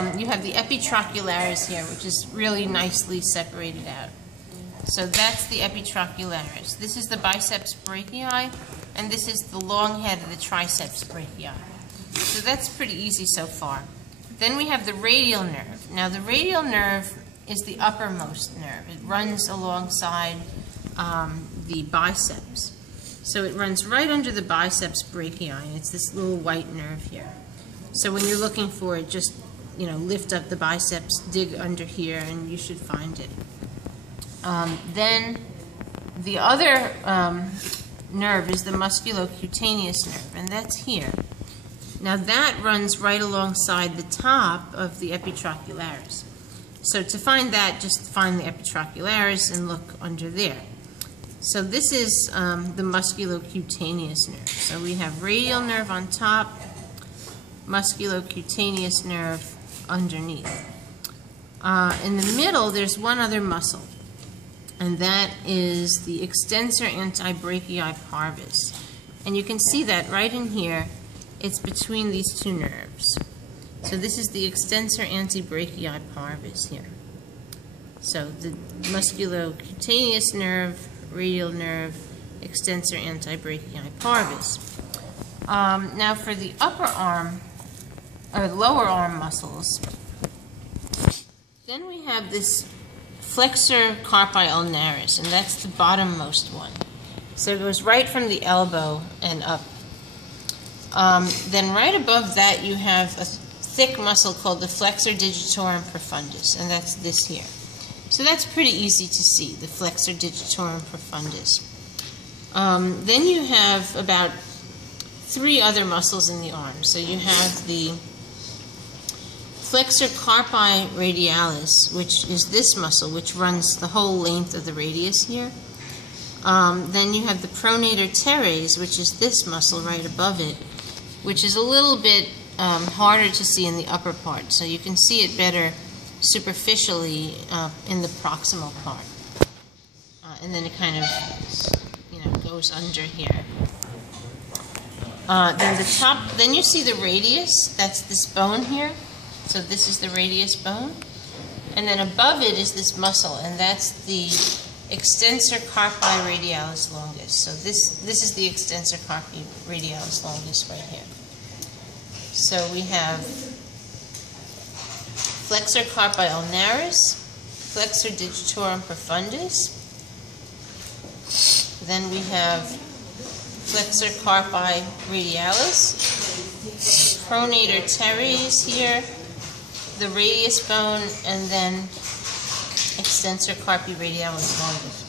You have the epitrochlearis here, which is really nicely separated out. So that's the epitrochlearis. This is the biceps brachii, and this is the long head of the triceps brachii. So that's pretty easy so far. Then we have the radial nerve. Now the radial nerve is the uppermost nerve. It runs alongside the biceps. So it runs right under the biceps brachii, and it's this little white nerve here. So when you're looking for it, just lift up the biceps, dig under here, and you should find it. Then the other nerve is the musculocutaneous nerve, and that's here. Now that runs right alongside the top of the epitrochlearis. So to find that, just find the epitrochlearis and look under there. So this is the musculocutaneous nerve. So we have radial nerve on top, musculocutaneous nerve underneath. In the middle, there's one other muscle, and that is the extensor antebrachii parvis. And you can see that right in here. It's between these two nerves. So this is the extensor antebrachii parvis here. So the musculocutaneous nerve, radial nerve, extensor antebrachii parvis. Now for the upper arm, or lower arm muscles, then we have this Flexor Carpi Ulnaris, and that's the bottommost one. So it goes right from the elbow and up. Then right above that you have a thick muscle called the Flexor Digitorum Profundus, and that's this here. So that's pretty easy to see, the Flexor Digitorum Profundus. Then you have about 3 other muscles in the arm. So you have the Flexor Carpi Radialis, which is this muscle, which runs the whole length of the radius here. Then you have the pronator teres, which is this muscle right above it, which is a little bit harder to see in the upper part. So you can see it better superficially in the proximal part. And then it kind of, goes under here. Then you see the radius, that's this bone here. So this is the radius bone. And then above it is this muscle, and that's the Extensor Carpi Radialis Longus. So this is the Extensor Carpi Radialis Longus right here. So we have Flexor Carpi Ulnaris, Flexor Digitorum Profundus. Then we have Flexor Carpi Radialis, pronator teres here, the radius bone, and then Extensor Carpi Radialis Longus.